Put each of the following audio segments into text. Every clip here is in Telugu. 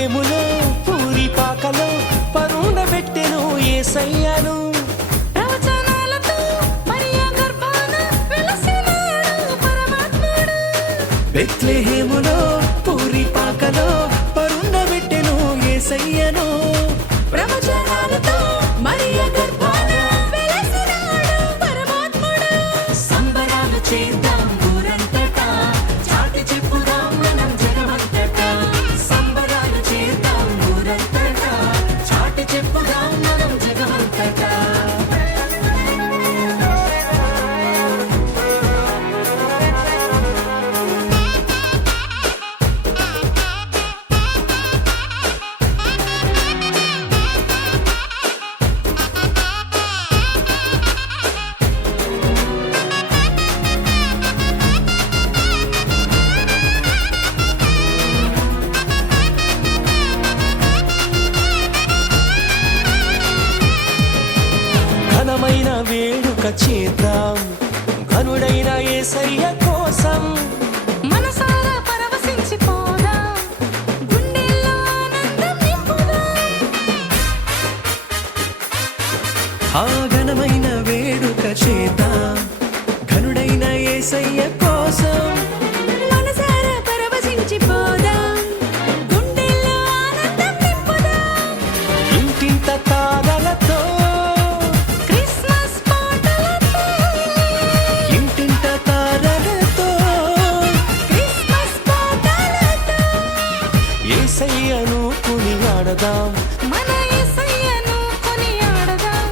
బెత్లెహేములో పూరి పాకలో పరుండబెట్టెను యేసయ్యను. ప్రవచనాలతో మరియ గర్భాన వెలసినాడు పరమాత్ముడు. బెత్లెహేములో పూరి పాకలో పరుండబెట్టెను యేసయ్యను. ప్రవచనాలతో మరియ గర్భాన వెలసినాడు పరమాత్ముడు. సంబరాలు చేద్దాం ఊరంతటా, చాటి చెప్పుదాం మనం జగమంతటా. సంబరాలు చేద్దాం ఊరంతటా, చాటి చెప్పుదాం మనం జగమంతటా. ఘనమైన వేడుక చేద్దాం ఘనుడైన యేసయ్య కోసం. మనసారా పరవశించిపోదాం, గుండెల్లో ఆనందం నింపుదాం. ఆ ఘనమైన వేడుక చేద్దాం ఘనుడైన యేసయ్య కోసం. మనసారా పరవశించిపోదాం, గుండెల్లో ఆనందం నింపుదాం. ఇంటింత తారలతో క్రిస్మస్ పాటలతో, ఇంటింట తారలతో క్రిస్మస్ పాటలతో యేసయ్యను కొనియాడదాం. మన యేసయ్యను కొనియాడదాం.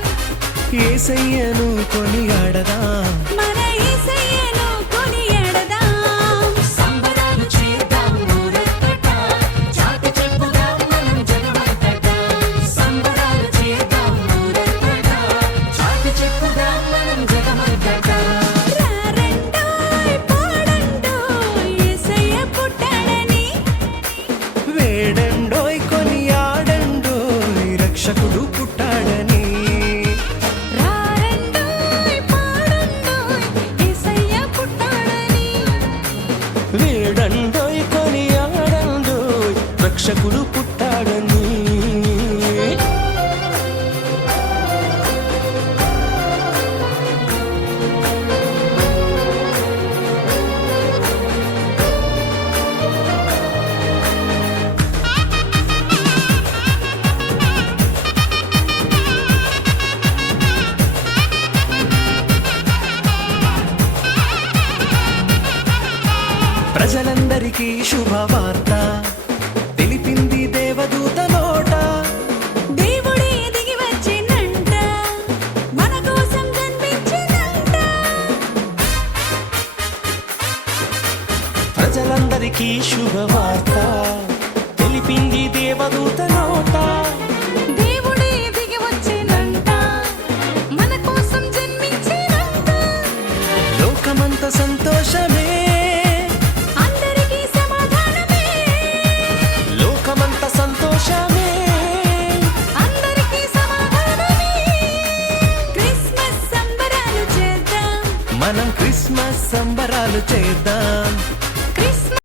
యేసయ్యను కొనియాడదాం. మన యేసయ్యను కొనియాడదాం. సంబరాలు చేద్దాం ఊరంతటా, చాటి చెప్పుదాం మనం జగమంతటా. సంబరాలు చేద్దాం ఊరంతటా, చాటి చెప్పుదాం మనం జగమంతటా. రారండోయ్ పాడండోయ్ యేసయ్య పుట్టాడని, వేడండోయ్ కొనియాడండోయ్ రక్షకుడు పుట్టాడని. రారండోయ్ పాడండోయ్ యేసయ్య పుట్టాడని. వేడండోయ్ కొనియాడండోయ్ రక్షకుడు పుట్టాడని. ప్రజలందరికీ శుభవార్త తెలిపింది దేవదూత నోట. దేవుడే దిగి వచ్చినంట, మన కోసం జన్మించినంట. ప్రజలందరికీ శుభవార్త తెలిపింది దేవదూత నోట. దేవుడే దిగి వచ్చినంట, మన కోసం జన్మించినంట. లోకమంత సంతోషమే, అందరికీ సమాధానమే, లోకమంత సంతోషమే. అందరికీ సమాధానమే. క్రిస్మస్ సంబరాలు చేద్దాం, మనం క్రిస్మస్ సంబరాలు చేద్దాం. క్రిస్మస్